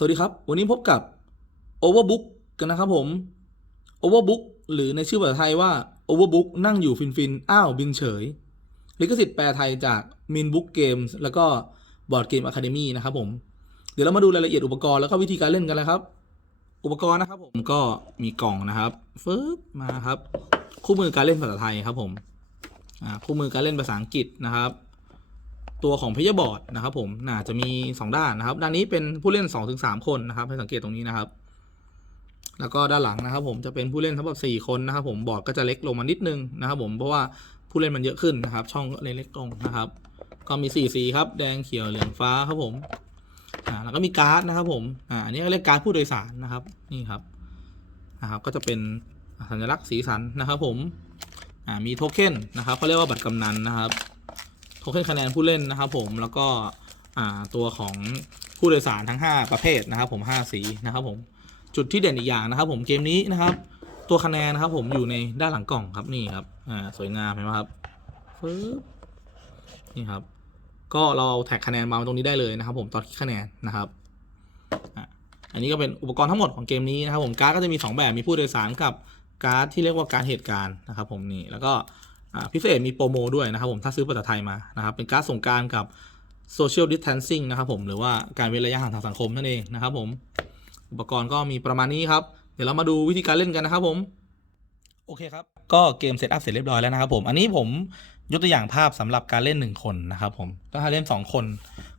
สวัสดีครับ วันนี้พบกับ Overbook กันนะครับผม Overbook หรือในชื่อภาษาไทยว่า Overbook นั่งอยู่ฟินฟินอ้าวบินเฉย ลิขสิทธิ์แปลไทยจาก Min Book Games แล้วก็ Board Game Academy นะครับผม เดี๋ยวเรามาดูรายละเอียดอุปกรณ์แล้วก็วิธีการเล่นกันเลยครับ อุปกรณ์นะครับผมก็มีกล่องนะครับฟึบมาครับ คู่มือการเล่นภาษาไทยครับผมอ่าคู่มือการเล่นภาษาอังกฤษนะครับ ตัวของเพย์บอร์ดนะครับผมน่าจะมี 2 ด้านนะครับ ด้านนี้เป็นผู้เล่น 2-3 คนนะครับ ให้สังเกตตรงนี้นะครับ แล้วก็ด้านหลังนะครับ ผมจะเป็นผู้เล่นทั้งหมด4คนนะครับ ผมบอร์ดก็จะเล็กลงมานิดนึงนะครับ ผมเพราะว่าผู้เล่นมันเยอะขึ้นนะครับ ช่องก็เลยเล็กลงนะครับ ก็มี4สีครับ แดงเขียวเหลืองฟ้าครับผมอ่าแล้วก็มีการ์ดนะครับ ผมอ่าอันนี้ก็เรียกการ์ดผู้โดยสารนะครับ นี่ครับนะครับก็จะเป็นสัญลักษณ์สีสันนะครับ ผมอ่ามีโทเค็นนะครับเขาเรียกว่าบัตรกำนันนะครับ เค็นคะแนนผู้เล่นนะครับผมแล้วก็ตัวของผู้โดยสารทั้ง 5 ประเภทนะครับ ผม 5 สีนะครับผมจุดที่เด่นอีกอย่างนะครับ ผมเกมนี้นะครับ ตัวคะแนนนะครับ ผมอยู่ในด้านหลังกล่องครับนี่ครับอ่าสวยงามเห็นไหมครับฟึบนี่ครับ ก็เราเอาแท็กคะแนนมาตรงนี้ได้เลยนะครับ ผมตอนคิดคะแนนนะครับอันนี้ก็เป็นอุปกรณ์ทั้งหมดของเกมนี้นะครับ ผมการ์ดก็จะมี 2 แบบมีผู้โดยสารกับการ์ดที่เรียกว่าการเหตุการณ์นะครับ ผมนี่แล้วก็ พิเศษมีโปรโมด้วยนะครับผมถ้าซื้อภาษาไทยมานะครับเป็นการดส่งการกับ social distancing นะครับผมหรือว่าการเว้นระยะห่างทางสังคมนั่นเองนะครับผมอุปกรณ์ก็มีประมาณนี้ครับ เดี๋ยวเรามาดูวิธีการเล่นกันนะครับผม โอเคครับ ก็เกมเซตอัพเสร็จเรียบร้อยแล้วนะครับผม อันนี้ผมยกตัวอย่างภาพสำหรับการเล่น 1 คนนะครับผมถ้าเล่น 2 คน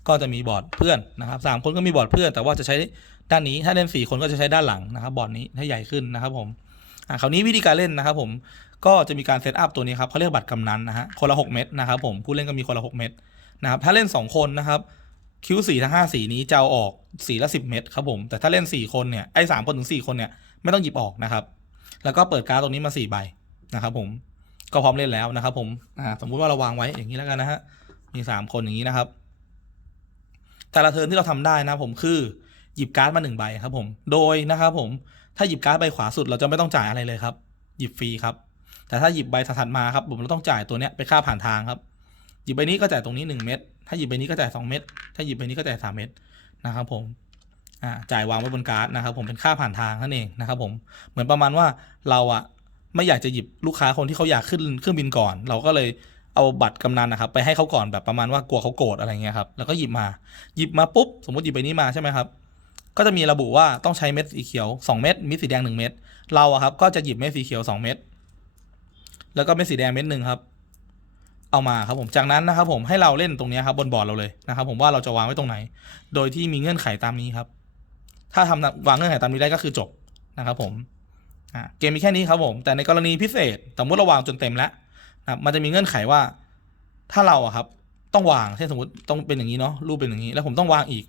ก็จะมีบอร์ดเพื่อนนะครับสามคนก็มีบอร์ดเพื่อน แต่ว่าจะใช้ด้านนี้ถ้าเล่น 4 คนก็จะใช้ด้านหลังนะครับบอร์ดนี้ให้ใหญ่ขึ้นนะครับผมคราวนี้วิธีการเล่นนะครับผม ก็จะมีการเซตอัพตัวนี้ครับเขาเรียกบัตรกำนันนะฮะคนละ 6 เม็ดนะครับผมผู้เล่นก็มีคนละ 6 เม็ดนะครับถ้าเล่น 2 คนนะครับคิวสีทั้ง5สีนี้จะเอาออกสีละ 10 เม็ดครับผมแต่ถ้าเล่น 4 คนเนี่ยไอ้สามคนถึง4คนเนี่ยไม่ต้องหยิบออกนะครับแล้วก็เปิดการ์ดตรงนี้มา4ใบนะครับผมก็พร้อมเล่นแล้วนะครับผมอ่าสมมุติว่าเราวางไว้อย่างนี้แล้วกันนะฮะมี3คนอย่างนี้นะครับ แต่ละเทิร์นที่เราทำได้นะผมคือหยิบการ์ดมาหนึ่งใบครับผมโดยนะครับผมถ้าหยิบการ์ดใบขวาสุดเราจะไม่ต้องจ่ายอะไรเลยครับ หยิบฟรีครับ แต่ถ้าหยิบใบถัดมาครับผมเราต้องจ่ายตัวเนี้ยไปค่าผ่านทางครับ หยิบใบนี้ก็จ่ายตรงนี้ 1 เม็ดถ้าหยิบใบนี้ก็จ่าย2เม็ดถ้าหยิบใบนี้ก็จ่าย3เม็ดนะครับผมอ่าจ่ายวางไว้บนการ์ดนะครับผมเป็นค่าผ่านทางนั่นเองนะครับผมเหมือนประมาณว่าเราอะไม่อยากจะหยิบลูกค้าคนที่เขาอยากขึ้นเครื่องบินก่อน เราก็เลยเอาบัตรกำนันนะครับ ไปให้เขาก่อนแบบประมาณว่ากลัวเขาโกรธอะไรเงี้ยครับแล้วก็หยิบมาหยิบมาปุ๊บสมมติหยิบใบนี้มาใช่ไหมครับก็จะมีระบุว่าต้องใช้เม็ดสีเขียว 2 เม็ดเม็ดสีแดง 1 เม็ดเราอะครับก็จะหยิบเม็ดสีเขียว 2 เม็ด แล้วก็เม็ดสีแดงเม็ดหนึ่งครับ เอามาครับผมจากนั้นนะครับผมให้เราเล่นตรงนี้ครับบนบอร์ดเราเลยนะครับ ผมว่าเราจะวางไว้ตรงไหน โดยที่มีเงื่อนไขตามนี้ครับ ถ้าทำวางเงื่อนไขตามนี้ได้ก็คือจบนะครับ ผมเกมมีแค่นี้ครับผม แต่ในกรณีพิเศษสมมติเราวางจนเต็มแล้วนะมันจะมีเงื่อนไขว่า ถ้าเราอะครับ ต้องวางเช่นสมมติต้องเป็นอย่างนี้เนาะรูปเป็นอย่างนี้ แล้วผมต้องวางอีก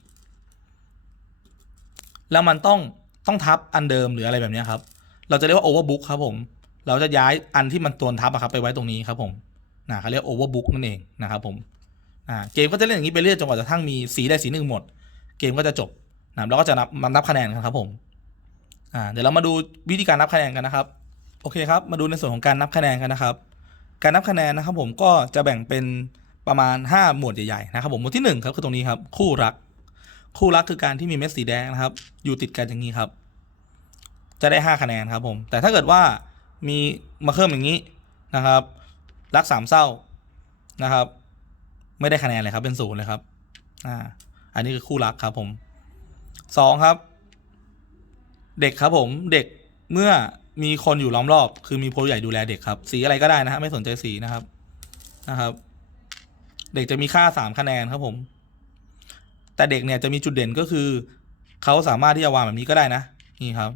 แล้วมันต้องต้องทับอันเดิมหรืออะไรแบบนี้ครับ เราจะเรียกว่า overbook ครับผม เราจะย้ายอันที่มันตัวทับอะครับไปไว้ตรงนี้ครับผมนะเขาเรียก overbook นั่นเองนะครับผมเกมก็จะเล่นอย่างนี้ไปเรื่อยจนกว่าจะทั้งมีสีใดสีหนึ่งหมด เกมก็จะจบนะแล้วก็จะนับมันนับคะแนนกันครับผมเดี๋ยวเรามาดูวิธีการนับคะแนนกันนะครับ โอเคครับ มาดูในส่วนของการนับคะแนนกันนะครับ การนับคะแนนนะครับผมก็จะแบ่งเป็นประมาณ 5 หมวดใหญ่ๆนะครับผมหมวดที่1ครับคือตรงนี้ครับคู่รัก คู่รักคือการที่มีเม็ดสีแดงนะครับ อยู่ติดกันอย่างนี้ครับ จะได้ 5 คะแนนครับผมแต่ถ้าเกิดว่า มีมาเพิ่มอย่างนี้นะครับ รักสามเศร้านะครับ ไม่ได้คะแนนเลยครับเป็นศูนย์เลยครับอ่าอันนี้คือคู่รักครับผมสองครับ เด็กครับผมเด็กเมื่อมีคนอยู่ล้อมรอบ คือมีผู้ใหญ่ดูแลเด็กครับ สีอะไรก็ได้นะฮะไม่สนใจสีนะครับนะครับ เด็กจะมีค่าสามคะแนนครับผม แต่เด็กเนี่ยจะมีจุดเด่นก็คือเขาสามารถที่จะวางแบบนี้ก็ได้นะ นี่ครับ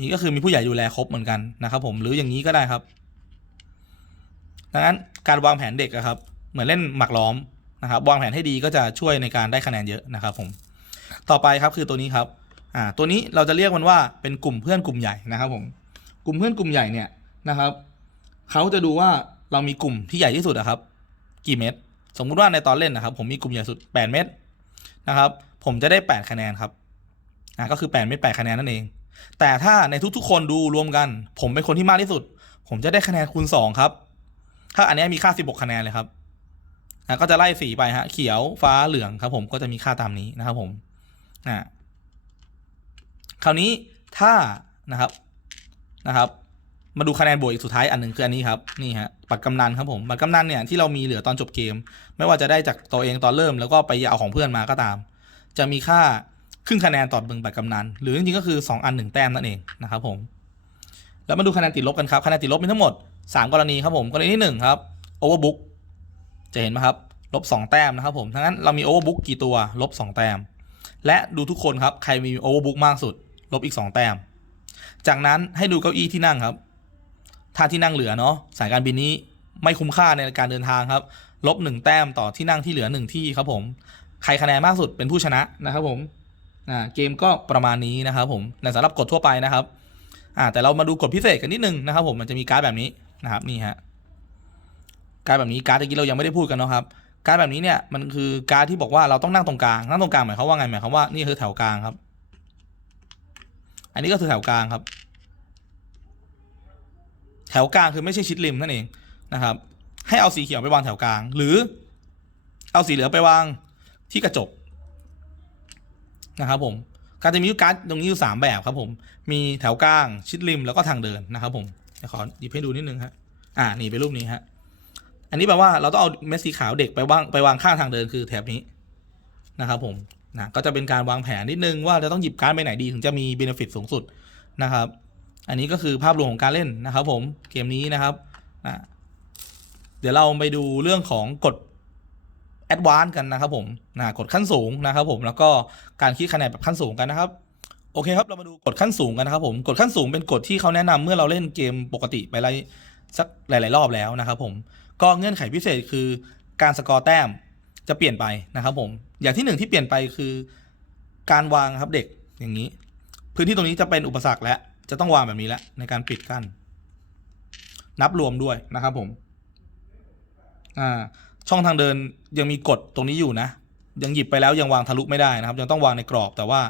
นี่ก็คือมีผู้ใหญ่ดูแลครบเหมือนกันนะครับ ผมหรืออย่างนี้ก็ได้ครับ ดังนั้นการวางแผนเด็กครับ เหมือนเล่นหมากล้อมนะครับ วางแผนให้ดีก็จะช่วยในการได้คะแนนเยอะนะครับ ผมต่อไปครับคือตัวนี้ครับอ่าตัวนี้เราจะเรียกมันว่าเป็นกลุ่มเพื่อนกลุ่มใหญ่นะครับ ผม กลุ่มเพื่อนกลุ่มใหญ่เนี่ยนะครับเขาจะดูว่าเรามีกลุ่มที่ใหญ่ที่สุดอะครับ กี่เม็ดสมมุติว่าในตอนเล่นนะครับ ผมมีกลุ่มใหญ่สุด 8 เม็ดนะครับ ผมจะได้ 8 คะแนนครับอ่าก็คือ 8 เม็ด8คะแนนนั่นเอง แต่ถ้าในทุกๆ คนดูรวมกัน ผมเป็นคนที่มากที่สุด ผมจะได้คะแนนคูณ2ครับ ถ้าอันนี้มีค่า 16 คะแนนเลยครับอ่าก็จะไล่สีไปฮะ เขียวฟ้าเหลืองครับ ผมก็จะมีค่าตามนี้นะครับผมอ่าคราวนี้ถ้านะครับนะครับ มาดูคะแนนบวกอีกสุดท้ายอันหนึ่งคืออันนี้ครับนี่ฮะบัตรกำนันครับผมบัตรกำนันเนี่ยที่เรามีเหลือตอนจบเกม ไม่ว่าจะได้จากตัวเองตอนเริ่ม แล้วก็ไปเอาของเพื่อนมาก็ตาม จะมีค่า ครึ่งคะแนนต่อหนึ่งบัตรกำนันหรือจริงๆก็คือ 2 อันหนึ่งแต้มนั่นเองนะครับผม แล้วมาดูคะแนนติดลบกันครับคะแนนติดลบมีทั้งหมด 3 กรณีครับผมกรณีที่ 1 ครับโอเวอร์บุ๊กจะเห็นไหมครับลบ2แต้มนะครับผมทั้งนั้นเรามีโอเวอร์บุ๊กกี่ตัวลบ2แต้ม และดูทุกคนครับใครมีโอเวอร์บุ๊กมากสุด ลบอีก 2 แต้ม จากนั้นให้ดูเก้าอี้ที่นั่งครับ ถ้าที่นั่งเหลือเนาะสายการบินนี้ไม่คุ้มค่าในการเดินทางครับลบหนึ่งแต้มต่อที่นั่งที่เหลือหนึ่งที่ครับผม ใครคะแนนมากสุดเป็นผู้ชนะนะครับผม อ่าเกมก็ประมาณนี้นะครับผมในสำหรับกฎทั่วไปนะครับอ่าแต่เรามาดูกฎพิเศษกันนิดนึงนะครับผมมันจะมีการ์ดแบบนี้นะครับนี่ฮะการ์ดแบบนี้การ์ดตะกี้เรายังไม่ได้พูดกันนะครับการ์ดแบบนี้เนี่ยมันคือการ์ดที่บอกว่าเราต้องนั่งตรงกลางนั่งตรงกลางหมายความว่าไงหมายความว่านี่คือแถวกลางครับ อันนี้ก็คือแถวกลางครับ แถวกลางคือไม่ใช่ชิดริมนั่นเองนะครับ ให้เอาสีเขียวไปวางแถวกลาง หรือเอาสีเหลืองไปวางที่กระจก นะครับผมการจะมีการ์ดตรงนี้อยู่สามแบบครับผม มีแถวกลางชิดริมแล้วก็ทางเดินนะครับผมขอหยิบให้ดูนิดนึงฮะอ่านี่เป็นรูปนี้ฮะอันนี้แปลว่าเราต้องเอาเม็ดสีขาวเด็กไปวางไปวางข้างทางเดินคือแถบนี้นะครับผมนะก็จะเป็นการวางแผนนิดนึงว่าจะต้องหยิบการ์ดไปไหนดีถึงจะมีเบนฟิตสูงสุดนะครับ อันนี้ก็คือภาพรวมของการเล่นนะครับ ผมเกมนี้นะครับนะเดี๋ยวเราไปดูเรื่องของกฎ ดวานซ์กันนะครับผมนะกฎขั้นสูงนะครับผมแล้วก็การคิดคะแนนแบบขั้นสูงกันนะครับโอเคครับเรามาดูกฎขั้นสูงกันนะครับผมกฎขั้นสูงเป็นกฎที่เขาแนะนำเมื่อเราเล่นเกมปกติไปไลสักหลาย ๆ รอบแล้วนะครับผมก็เงื่อนไขพิเศษคือการสกอร์แต้มจะเปลี่ยนไปนะครับผมอย่างที่หนึ่งที่เปลี่ยนไปคือการวางครับเด็กอย่างนี้ พื้นที่ตรงนี้จะเป็นอุปสรรคและจะต้องวางแบบนี้แล้วในการปิดกั้นนับรวมด้วยนะครับผมอ่า ช่องทางเดินยังมีกฎตรงนี้อยู่นะ ยังหยิบไปแล้วยังวางทะลุไม่ได้นะครับ ยังต้องวางในกรอบแต่ว่า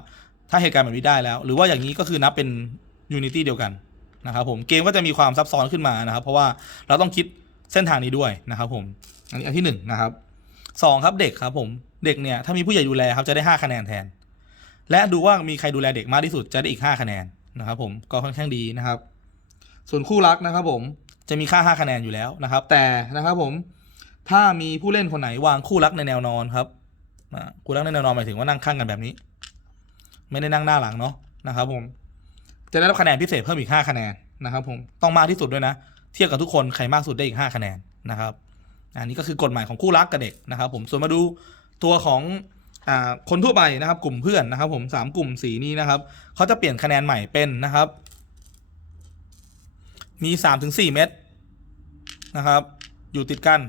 ถ้าเหตุการณ์แบบนี้ได้แล้ว หรือว่าอย่างนี้ก็คือนับเป็น Unity เดียวกันนะครับผมเกมก็จะมีความซับซ้อนขึ้นมานะครับ เพราะว่าเราต้องคิดเส้นทางนี้ด้วยนะครับผมอันนี้อันที่หนึ่งนะครับสองครับเด็กครับผมเด็กเนี่ยถ้ามีผู้ใหญ่ดูแลครับจะได้ห้าคะแนนแทน และดูว่ามีใครดูแลเด็กมากที่สุดจะได้อีก 5 คะแนนนะครับผมก็ค่อนข้างดีนะครับ ส่วนคู่รักนะครับผมจะมีค่า 5 คะแนนอยู่แล้วนะครับ แต่นะครับผม ถ้ามีผู้เล่นคนไหนวางคู่รักในแนวนอนครับคู่รักในแนวนอนหมายถึงว่านั่งข้างกันแบบนี้ ไม่ได้นั่งหน้าหลังเนาะนะครับ ผม จะได้รับคะแนนพิเศษเพิ่มอีก 5 คะแนนนะครับผมต้องมากที่สุดด้วยนะ เทียบกับทุกคนใครมากสุดได้อีก 5 คะแนนนะครับอันนี้ก็คือกฎหมายของคู่รักกับเด็กนะครับ ผมส่วนมาดูตัวของอคนทั่วไปนะครับ กลุ่มเพื่อนนะครับ ผมสามกลุ่มสีนี้นะครับเขาจะเปลี่ยนคะแนนใหม่เป็นนะครับ มีสามถึงสี่เม็ดนะครับ อยู่ติดกัน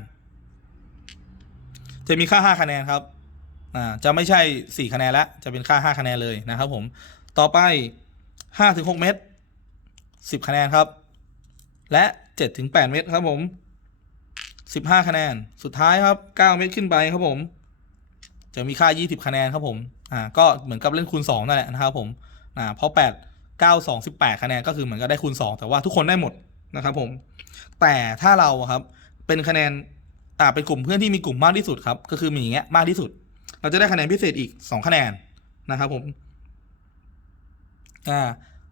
จะมีค่าห้าคะแนนครับอ่าจะไม่ใช่สี่คะแนนแล้วจะเป็นค่าห้าคะแนนเลยนะครับผมต่อไปห้าถึงหกเม็ดสิบคะแนนครับ และเจ็ดถึงแปดเม็ดครับผมสิบห้าคะแนนสุดท้ายครับเก้าเม็ดขึ้นไปครับผม จะมีค่า 20 คะแนนครับผมอ่าก็เหมือนกับเล่นคูณ2นั่นแหละนะครับผมอ่าเพราะ 8 9 2 18 คะแนนก็คือเหมือนกับได้คูณ 2 แต่ว่าทุกคนได้หมดนะครับผม แต่ถ้าเราครับเป็นคะแนน อ่าเป็นกลุ่มเพื่อนที่มีกลุ่มมากที่สุดครับ ก็คือมีอย่างเงี้ยมากที่สุด เราจะได้คะแนนพิเศษอีก2คะแนนนะครับผมอ่า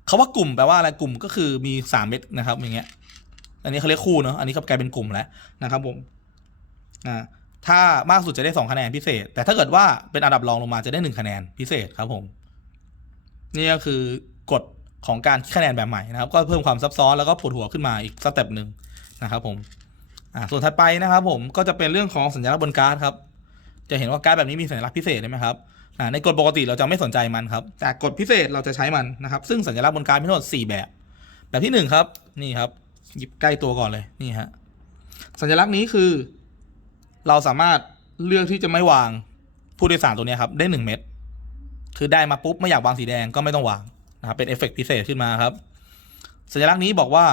เขาว่ากลุ่มแปลว่าอะไรกลุ่มก็คือมี3เม็ดนะครับ อย่างเงี้ย อันนี้เขาเรียกคู่เนาะอันนี้ก็กลายเป็นกลุ่มแล้วนะครับผมอ่าถ้ามากสุดจะได้2คะแนนพิเศษ แต่ถ้าเกิดว่าเป็นอันดับรองลงมาจะได้1คะแนนพิเศษครับผม นี่ก็คือกฎของการคิดคะแนนแบบใหม่นะครับ ก็เพิ่มความซับซ้อนแล้วก็ปวดหัวขึ้นมาอีกสเต็ปหนึ่งนะครับผม อ่าส่วนถัดไปนะครับผมก็จะเป็นเรื่องของสัญลักษณ์บนการ์ดครับ จะเห็นว่าการ์ดแบบนี้มีสัญลักษณ์พิเศษใช่ไหมครับอ่าในกฎปกติเราจะไม่สนใจมันครับ แต่กฎพิเศษเราจะใช้มันนะครับ ซึ่งสัญลักษณ์บนการ์ดมีทั้งหมด4แบบ แบบที่หนึ่งครับนี่ครับหยิบใกล้ตัวก่อนเลยนี่ฮะสัญลักษณ์นี้คือ เราสามารถเลือกที่จะไม่วางผู้โดยสารตัวนี้ครับได้หนึ่งเม็ดคือได้มาปุ๊บไม่อยากวางสีแดงก็ไม่ต้องวางนะครับเป็นเอฟเฟกต์พิเศษขึ้นมาครับ สัญลักษณ์นี้บอกว่า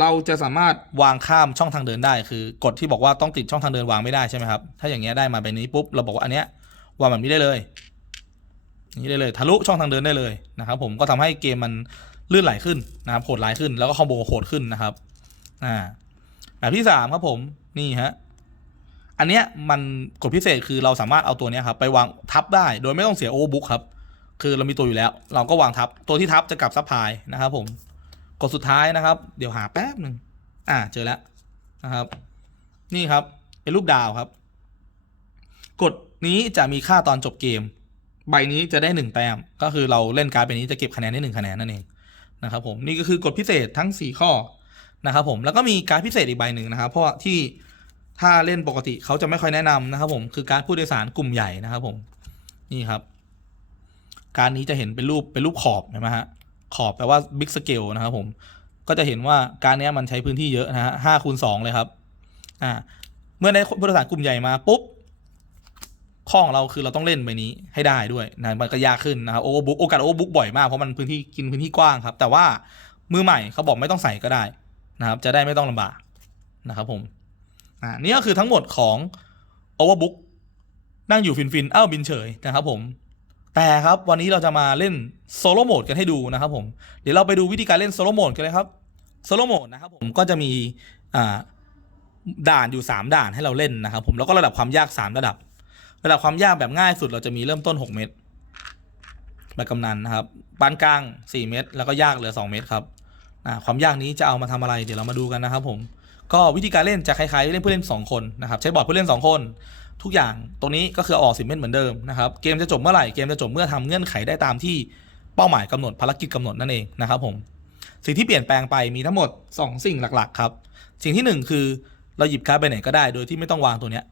เราจะสามารถวางข้ามช่องทางเดินได้คือกฎที่บอกว่าต้องติดช่องทางเดินวางไม่ได้ใช่ไหมครับ ถ้าอย่างเงี้ยได้มาแบบนี้ปุ๊บเราบอกว่าอันเนี้ยวางแบบนี้ได้เลยนี้ได้เลยทะลุช่องทางเดินได้เลยนะครับ ผมก็ทำให้เกมมันลื่นไหลขึ้นนะครับโหดร้ายขึ้นแล้วก็คอมโบโหดขึ้นนะครับอ่าแบบที่สามครับผมนี่ฮะอันเนี้ยมันกฎพิเศษคือเราสามารถเอาตัวเนี้ยครับไปวางทับได้โดยไม่ต้องเสียโอเวอร์บุ๊กครับ คือเรามีตัวอยู่แล้ว เราก็วางทับตัวที่ทับจะกลับซับพลายนะครับผม ดสุดท้ายนะครับ เดี๋ยวหาแป๊บหนึ่งอ่าเจอแล้วนะครับ นี่ครับเป็นรูปดาวครับ กดนี้จะมีค่าตอนจบเกม ใบนี้จะได้หนึ่งแต้ม ก็คือเราเล่นการ์ดใบนี้จะเก็บคะแนนได้หนึ่งคะแนนนั่นเองนะครับผมนี่ก็คือกฎพิเศษทั้ง 4 ข้อนะครับผมแล้วก็มีการ์ดพิเศษอีกใบหนึ่งนะครับ เพราะที่ถ้าเล่นปกติเขาจะไม่ค่อยแนะนำนะครับ ผมคือการ์ดผู้โดยสารกลุ่มใหญ่นะครับ ผมนี่ครับ การนี้จะเห็นเป็นรูปเป็นรูปขอบใช่ไหมฮะ ขอบแปลว่า big scale นะครับผม ก็จะเห็นว่าการนี้มันใช้พื้นที่เยอะนะฮะห้าคูณสองเลยครับ อ่า เมื่อได้ผู้โดยสารกลุ่มใหญ่มาปุ๊บ ข้อของเราคือเราต้องเล่นใบนี้ให้ได้ด้วยนะมันก็ยากขึ้นนะครับโอเวอร์บุ๊กโอกาสโอเวอร์บุ๊กบ่อยมากเพราะมันพื้นที่กินพื้นที่กว้างครับ แต่ว่ามือใหม่เขาบอกไม่ต้องใส่ก็ได้นะครับ จะได้ไม่ต้องลำบากนะครับผม อ่า นี่ก็คือทั้งหมดของโอเวอร์บุ๊กนั่งอยู่ฟินฟินอ้าวบินเฉยนะครับผม แต่ครับวันนี้เราจะมาเล่นโซโล่โหมดกันให้ดูนะครับผมเดี๋ยวเราไปดูวิธีการเล่นโซโล่โหมดกันเลยครับโซโล่โหมดนะครับผมก็จะมีด่านอยู่ 3 ด่านให้เราเล่นนะครับผมแล้วก็ระดับความยาก 3 ระดับ ระดับความยากแบบง่ายสุดเราจะมีเริ่มต้น 6 เมตรใบกำนันนะครับปานกลาง 4 เมตร แล้วก็ยากเหลือ 2 เมตรครับความยากนี้จะเอามาทำอะไรเดี๋ยวเรามาดูกันนะครับผมก็วิธีการเล่นจะคล้ายๆเล่นผู้เล่น 2 คนนะครับใช้บอร์ดผู้เล่น 2 คน ทุกอย่างตรงนี้ก็คือออกสิบเมตรเหมือนเดิมนะครับเกมจะจบเมื่อไหร่เกมจะจบเมื่อทำเงื่อนไขได้ตามที่เป้าหมายกำหนดภารกิจกำหนดนั่นเองนะครับผมสิ่งที่เปลี่ยนแปลงไปมีทั้งหมด 2 สิ่งหลักๆครับสิ่งที่ 1 คือเราหยิบการ์ดไปไหนก็ได้ โดยที่ไม่ต้องวางตัวเนี้ย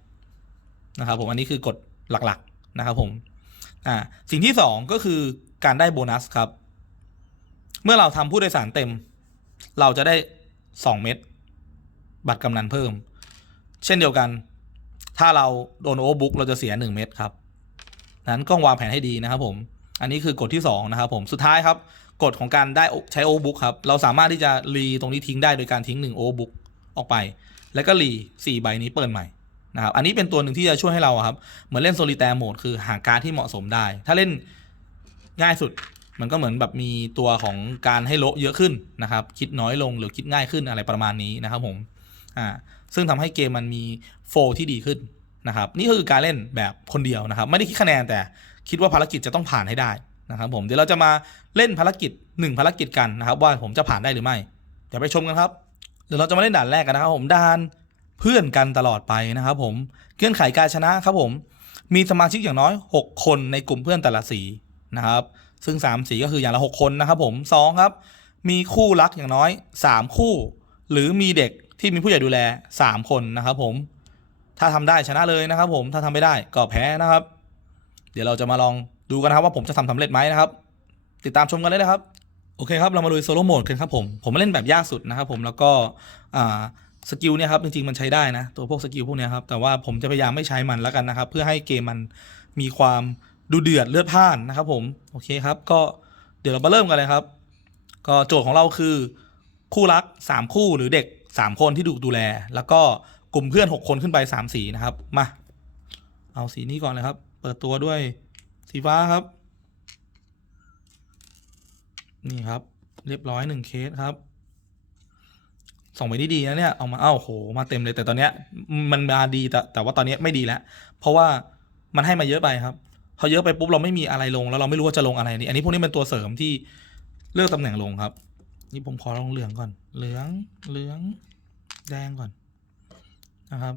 นะครับผมอันนี้คือกฎหลักๆนะครับผมอ่าสิ่งที่ 2 ก็คือการได้โบนัสครับ เมื่อเราทำผู้โดยสารเต็ม เราจะได้ 2 เม็ดบัตรกำนันเพิ่ม เช่นเดียวกัน ถ้าเราโดนโอเวอร์บุ๊กเราจะเสีย 1 เม็ดครับนั้นก็วางแผนให้ดีนะครับผม อันนี้คือกฎที่ 2 นะครับผมสุดท้ายครับกฎของการได้ใช้โอเวอร์บุ๊กครับ เราสามารถที่จะรีตรงนี้ทิ้งได้โดยการทิ้ง1โอเวอร์บุ๊กออกไป แล้วก็รี4ใบนี้เปิดใหม่นะครับอันนี้เป็นตัวหนึ่งที่จะช่วยให้เราครับ เหมือนเล่นโซลิแตร์โหมดคือหาการที่เหมาะสมได้ ถ้าเล่นง่ายสุดมันก็เหมือนแบบมีตัวของการให้โละเยอะขึ้นนะครับ คิดน้อยลงหรือคิดง่ายขึ้นอะไรประมาณนี้นะครับผมอ่า ซึ่งทำให้เกมมันมีโฟลที่ดีขึ้นนะครับนี่คือการเล่นแบบคนเดียวนะครับ ไม่ได้คิดคะแนนแต่คิดว่าภารกิจจะต้องผ่านให้ได้นะครับผมเดี๋ยวเราจะมาเล่นภารกิจหนึ่งภารกิจกันนะครับ ว่าผมจะผ่านได้หรือไม่เดี๋ยวไปชมกันครับเดี๋ยวเราจะมาเล่นด่านแรกกันนะครับ ผมด่านเพื่อนกันตลอดไปนะครับ ผมเงื่อนไขการชนะครับผมมีสมาชิกอย่างน้อย 6 คนในกลุ่มเพื่อนแต่ละสีนะครับ ซึ่ง 3 สีก็คืออย่างละ 6 คนนะครับผม2ครับ มีคู่รักอย่างน้อย 3 คู่ หรือมีเด็ก ที่มีผู้ใหญ่ดูแล 3 คนนะครับผม ถ้าทำได้ชนะเลยนะครับ ผม ถ้าทำไม่ได้ก็แพ้นะครับ เดี๋ยวเราจะมาลองดูกันนะครับว่าผมจะทำสำเร็จไหมนะครับ ติดตามชมกันเลยนะครับ โอเคครับ เรามาลุยโซโล่โหมดกันครับผม ผมมาเล่นแบบยากสุดนะครับผม แล้วก็สกิลเนี่ยครับจริงๆมันใช้ได้นะ ตัวพวกสกิลพวกนี้ครับ แต่ว่าผมจะพยายามไม่ใช้มันแล้วกันนะครับ เพื่อให้เกมมันมีความดูเดือดเลือดพ่านนะครับ ผม โอเคครับ ก็เดี๋ยวเรามาเริ่มกันเลยครับ ก็โจทย์ของเราคือคู่รัก 3 คู่หรือเด็ก 3 คนที่ดูดูแล แล้วก็กลุ่มเพื่อน 6 คนขึ้นไป 3 สีนะครับ มา เอาสีนี้ก่อนเลยครับ เปิดตัวด้วยสีฟ้าครับ นี่ครับ เรียบร้อยหนึ่งเคสครับส่งไปด้ดีนะเนี่ยเอามาเอ้าโหมาเต็มเลยแต่ตอนเนี้ยมันมาดีแต่แต่ว่าตอนเนี้ยไม่ดีแล้ว เพราะว่ามันให้มาเยอะไปครับ พอเยอะไปปุ๊บเราไม่มีอะไรลง แล้วเราไม่รู้ว่าจะลงอะไรนี่อันนี้พวกนี้เป็นตัวเสริมที่เลือกตำแหน่งลงครับ นี่ผมขอลองเหลืองก่อน เหลือง เหลือง แดงก่อนนะครับ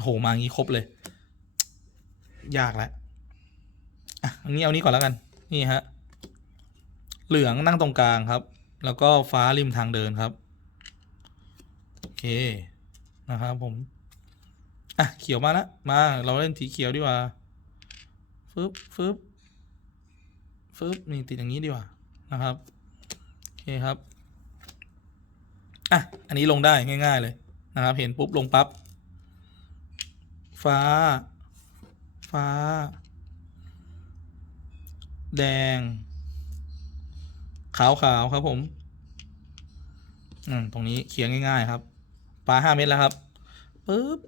โห มางี้ครบเลย ยากแล้วอะอันนี้เอานี้ก่อนแล้วกัน นี่ฮะ เหลืองนั่งตรงกลางครับ แล้วก็ฟ้าริมทางเดินครับ โอเค นะครับผม อะ เขียวมาล้วมา เราเล่นสีเขียวดีกว่า ฟึบฟึบฟึบนี่ติดอย่างนี้ดีกว่านะครับ เคครับ อะ อันนี้ลงได้ง่าย ๆ เลย นะครับ เห็นปุ๊บลงปั๊บ ฟ้า ฟ้า แดง ขาวขาวครับผม อืม ตรงนี้เขียงง่าย ๆ ครับ ปลาห้าเม็ดแล้วครับปึ๊บ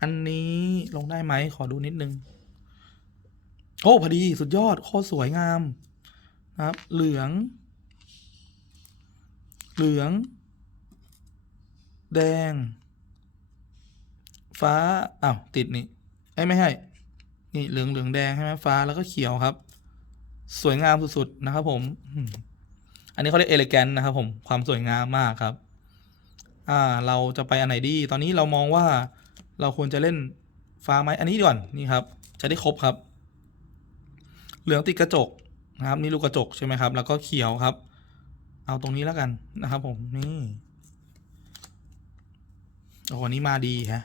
อันนี้ลงได้ไหม ขอดูนิดนึง โอ้ พอดี สุดยอด โคตรสวยงามนะครับ เหลือง เหลือง แดง ฟ้าอ้าวติดนี่ไอ้ไม่ใช่นี่เหลืองเหลืองแดงใช่ไหมฟ้าแล้วก็เขียวครับ สวยงามสุดๆนะครับ ผม อันนี้เขาเรียกเอเลแกนนะครับ ผมความสวยงามมากครับ อ่า เราจะไปอันไหนดี ตอนนี้เรามองว่าเราควรจะเล่นฟ้าไหมอันนี้ดีก่อนนี่ครับ จะได้ครบครับ เหลืองติดกระจกนะครับ นี่ลูกกระจกใช่ไหมครับ แล้วก็เขียวครับ เอาตรงนี้แล้วกันนะครับผมนี่โอ้โหอันนี้มาดีฮะ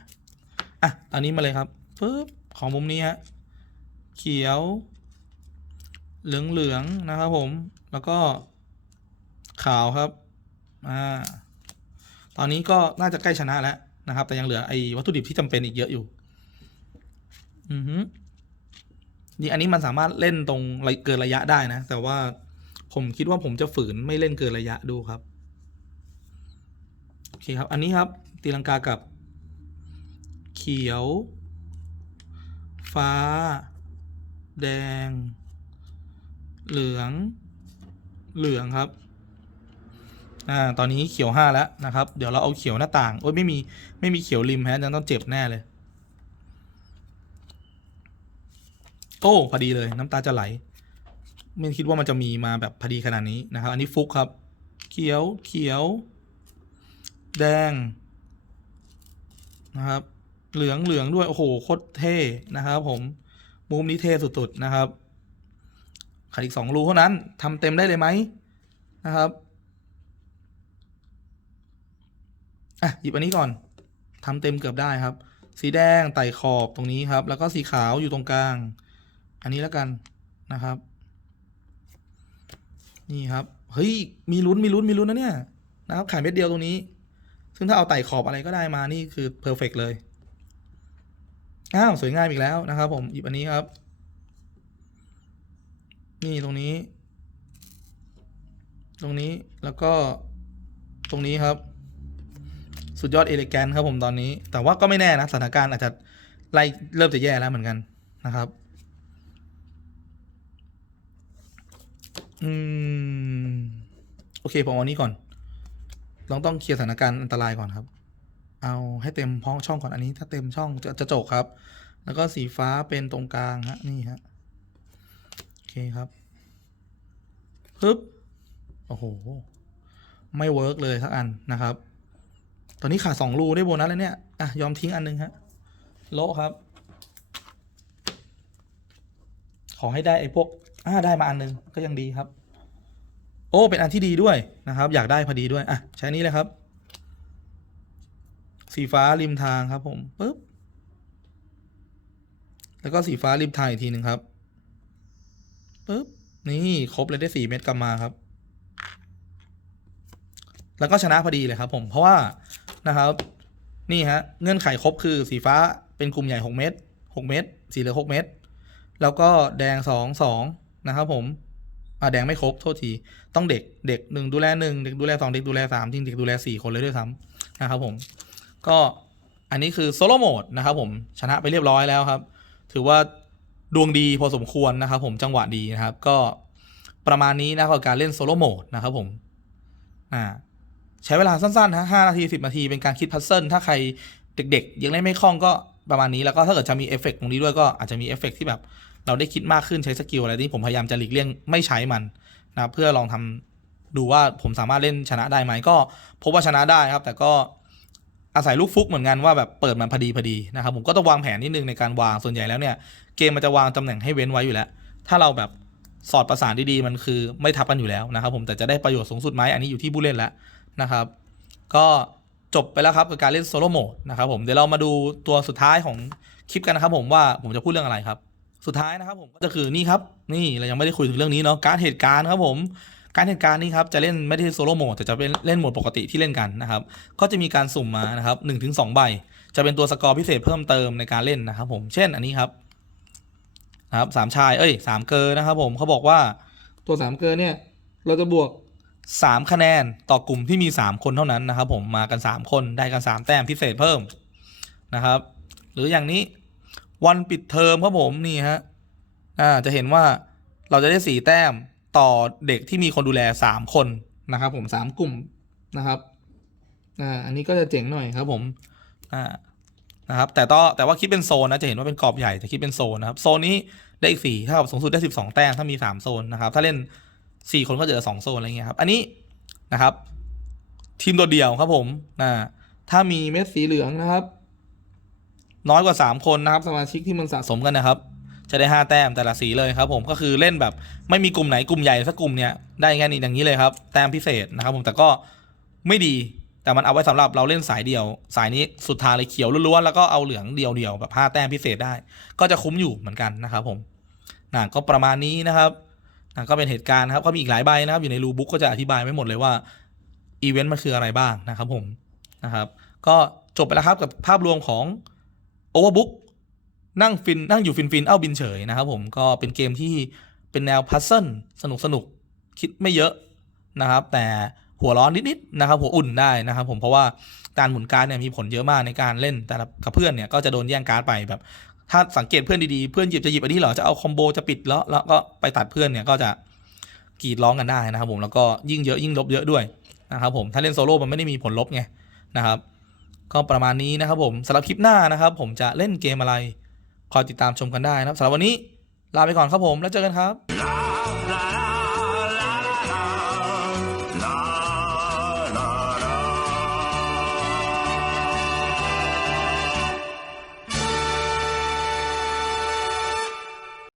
อะตอนนี้มาเลยครับปึ๊บของมุมนี้ฮะเขียว เหลืองเหลืองๆนะครับผมแล้วก็ขาวครับอ่าตอนนี้ก็น่าจะใกล้ชนะแล้วนะครับ แต่ยังเหลือไอ้วัตถุดิบที่จำเป็นอีกเยอะอยู่อือฮึนี่อันนี้มันสามารถเล่นตรงเกินระยะได้นะ แต่ว่า ผมคิดว่าผมจะฝืนไม่เล่นเกินระยะดูครับ โอเคครับ อันนี้ครับ ตีลังกากับ เขียว ฟ้า แดง เหลือง เหลืองครับ อ่า ตอนนี้เขียวห้าแล้วนะครับ เดี๋ยวเราเอาเขียวหน้าต่าง โอ้ยไม่มี ไม่มีเขียวริมฮะจะต้องเจ็บแน่เลย โอ้ พอดีเลย น้ำตาจะไหล ไม่คิดว่ามันจะมีมาแบบพอดีขนาดนี้นะครับ อันนี้ฟุกครับ เขียวเขียว แดง นะครับ เหลืองเหลืองด้วย โอ้โหโคตรเท่นะครับ ผมมุมนี้เท่สุดๆนะครับขาดอีกสองรูเท่านั้นทำเต็มได้เลยไหมนะครับอะหยิบอันนี้ก่อนทำเต็มเกือบได้ครับ สีแดงไต่ขอบตรงนี้ครับ แล้วก็สีขาวอยู่ตรงกลาง อันนี้แล้วกันนะครับ นี่ครับ เฮ้ย มีลุ้น มีลุ้น มีลุ้นนะเนี่ย นะครับ ขายเม็ดเดียวตรงนี้ ซึ่งถ้าเอาไต่ขอบอะไรก็ได้มา นี่คือเพอร์เฟกเลย อ้าว สวยงามอีกแล้วนะครับ ผม หยิบอันนี้ครับ นี่ตรงนี้ ตรงนี้ แล้วก็ ตรงนี้ครับ สุดยอดเอเลแกนครับผมตอนนี้ แต่ว่าก็ไม่แน่นะ สถานการณ์อาจจะไล่เริ่มจะแย่แล้วเหมือนกันนะครับ อืม โอเคผมเอาอันนี้ก่อนเราต้องเคลียร์สถานการณ์อันตรายก่อนครับ เอาให้เต็มพ้องช่องก่อนอันนี้ ถ้าเต็มช่องจะจะจกครับ แล้วก็สีฟ้าเป็นตรงกลางฮะนี่ฮะโอเคครับปึ๊บโอ้โห ไม่เวิร์กเลยสักอันนะครับ ตอนนี้ขาดสองรูได้โบนัสแล้วเนี่ยอะยอมทิ้งอันนึงฮะโละครับ ขอให้ได้ไอ้พวก อ่าได้มาอันนึงก็ยังดีครับ โอ้เป็นอันที่ดีด้วยนะครับ อยากได้พอดีด้วยอะใช้นี้เลยครับ สีฟ้าริมทางครับ ผมปึ๊บแล้วก็สีฟ้าริมทางอีกทีหนึ่งครับปึ๊บนี่ครบเลยได้สี่เม็ดกลับมาครับ แล้วก็ชนะพอดีเลยครับ ผมเพราะว่านะครับ นี่ฮะ เงื่อนไขครบคือสีฟ้าเป็นกลุ่มใหญ่6เม็ด6เม็ดสีเหลือง6เม็ดแล้วก็แดง2 2 นะครับผมอ่าแดงไม่ครบโทษทีต้องเด็กเด็กหนึ่งดูแลหนึ่งเด็กดูแลสองเด็กดูแลสามจริงเด็กดูแลสี่คนเลยด้วยซ้ำนะครับผมก็อันนี้คือโซโล่โหมดนะครับผมชนะไปเรียบร้อยแล้วครับ ถือว่าดวงดีพอสมควรนะครับผมจังหวะดีนะครับ ก็ประมาณนี้นะครับกับการเล่นโซโล่โหมดนะครับผมอ่าใช้เวลาสั้นๆนะห้านาทีสิบนาทีเป็นการคิดพัซเซิลถ้าใครเด็กๆ ยังเล่นไม่คล่องก็ประมาณนี้แล้วก็ถ้าเกิดจะมีเอฟเฟกต์ตรงนี้ด้วยก็อาจจะมีเอฟเฟกต์ที่แบบ เราได้คิดมากขึ้นใช้สกิลอะไรที่ผมพยายามจะหลีกเลี่ยงไม่ใช้มันนะครับเพื่อลองทำดูว่าผมสามารถเล่นชนะได้ไหมก็พบว่าชนะได้ครับ แต่ก็อาศัยลูกฟุกเหมือนกันว่าแบบเปิดมันพอดีพอดีนะครับผมก็ต้องวางแผนนิดนึงในการวางส่วนใหญ่แล้วเนี่ยเกมมันจะวางตำแหน่งให้เว้นไว้อยู่แล้ว ถ้าเราแบบสอดประสานดีๆมันคือไม่ทับกันอยู่แล้วนะครับผมแต่จะได้ประโยชน์สูงสุดไหมอันนี้อยู่ที่ผู้เล่นแล้วนะครับ ก็จบไปแล้วครับกับการเล่นโซโล่โหมดนะครับผมเดี๋ยวเรามาดูตัวสุดท้ายของคลิปกันนะครับผมว่าผมจะพูดเรื่องอะไรครับ สุดท้ายนะครับผมก็จะคือนี่ครับนี่เรายังไม่ได้คุยถึงเรื่องนี้เนาะการเหตุการณ์ครับผมการเหตุการณ์นี้ครับจะเล่นไม่ได้โซโล่โหมดแต่จะเป็นเล่นโหมดปกติที่เล่นกันนะครับก็จะมีการสุ่มมานะครับหนึ่งถึงสองใบ จะเป็นตัวสกอร์พิเศษเพิ่มเติมในการเล่นนะครับผมเช่นอันนี้ครับนะครับสามชายเอ้ยสามเกอร์นะครับผมเขาบอกว่าตัวสามเกอร์เนี่ยเราจะบวกสามคะแนนต่อกลุ่มที่มีสามคนเท่านั้นนะครับผมมากันสามคนได้กันสามแต้มพิเศษเพิ่มนะครับ หรืออย่างนี้ วันปิดเทอมครับผมนี่ฮะอ่าจะเห็นว่าเราจะได้สี่แต้มต่อเด็กที่มีคนดูแลสามคนนะครับผมสามกลุ่มนะครับอ่าอันนี้ก็จะเจ๋งหน่อยครับผมอ่านะครับแต่ต่อแต่ว่าคิดเป็นโซนนะจะเห็นว่าเป็นกรอบใหญ่แต่คิดเป็นโซนนะครับโซนนี้ได้อีกสี่เท่ากับสูงสุดได้สิบสองแต้มถ้ามีสามโซนนะครับถ้าเล่นสี่คนก็จะเหลือสองโซนอะไรเงี้ยครับอันนี้นะครับทีมตัวเดียวครับผมนะถ้ามีเม็ดสีเหลืองนะครับ น้อยกว่าสามคนนะครับสมาชิกที่มันสะสมกันนะครับ จะได้ห้าแต้มแต่ละสีเลยครับ ผมก็คือเล่นแบบไม่มีกลุ่มไหนกลุ่มใหญ่สักกลุ่มเนี่ยได้แค่นี้อย่างนี้เลยครับแต้มพิเศษนะครับ ผมแต่ก็ไม่ดีแต่มันเอาไว้สำหรับเราเล่นสายเดียว สายนี้สุดท้างเลยเขียวล้วนๆแล้วก็เอาเหลืองเดียวๆแบบห้าแต้มพิเศษได้ ก็จะคุ้มอยู่เหมือนกันนะครับ ผมนะก็ประมาณนี้นะครับนะก็เป็นเหตุการณ์ครับก็มีอีกหลายใบนะครับ อยู่ในรูบุ๊กก็จะอธิบายไม่หมดเลยว่าอีเวนต์มันคืออะไรบ้างนะครับ ผมนะครับ ก็จบไปแล้วครับกับภาพรวมของ Overbook นั่งฟินนั่งอยู่ฟินฟินเอ้าบินเฉยนะครับผมก็เป็นเกมที่เป็นแนวพัซเซิลสนุกสนุกคิดไม่เยอะนะครับ แต่หัวร้อนนิดๆนะครับ หัวอุ่นได้นะครับ ผมเพราะว่าการหมุนการ์ดเนี่ยมีผลเยอะมากในการเล่นแต่กับเพื่อนเนี่ยก็จะโดนแย่งการ์ดไปแบบ ถ้าสังเกตเพื่อนดีๆ เพื่อนหยิบจะหยิบอันนี้เหรอจะเอาคอมโบจะปิดแล้วแล้วก็ไปตัดเพื่อนเนี่ยก็จะกรีดร้องกันได้นะครับ ผมแล้วก็ยิ่งเยอะยิ่งลบเยอะด้วยนะครับผมถ้าเล่นโซโล่มันไม่ได้มีผลลบไงนะครับ ก็ประมาณนี้นะครับผมสำหรับคลิปหน้านะครับผมจะเล่นเกมอะไร คอยติดตามชมกันได้นะครับสำหรับวันนี้ลาไปก่อนครับผมแล้วเจอกันครับ La la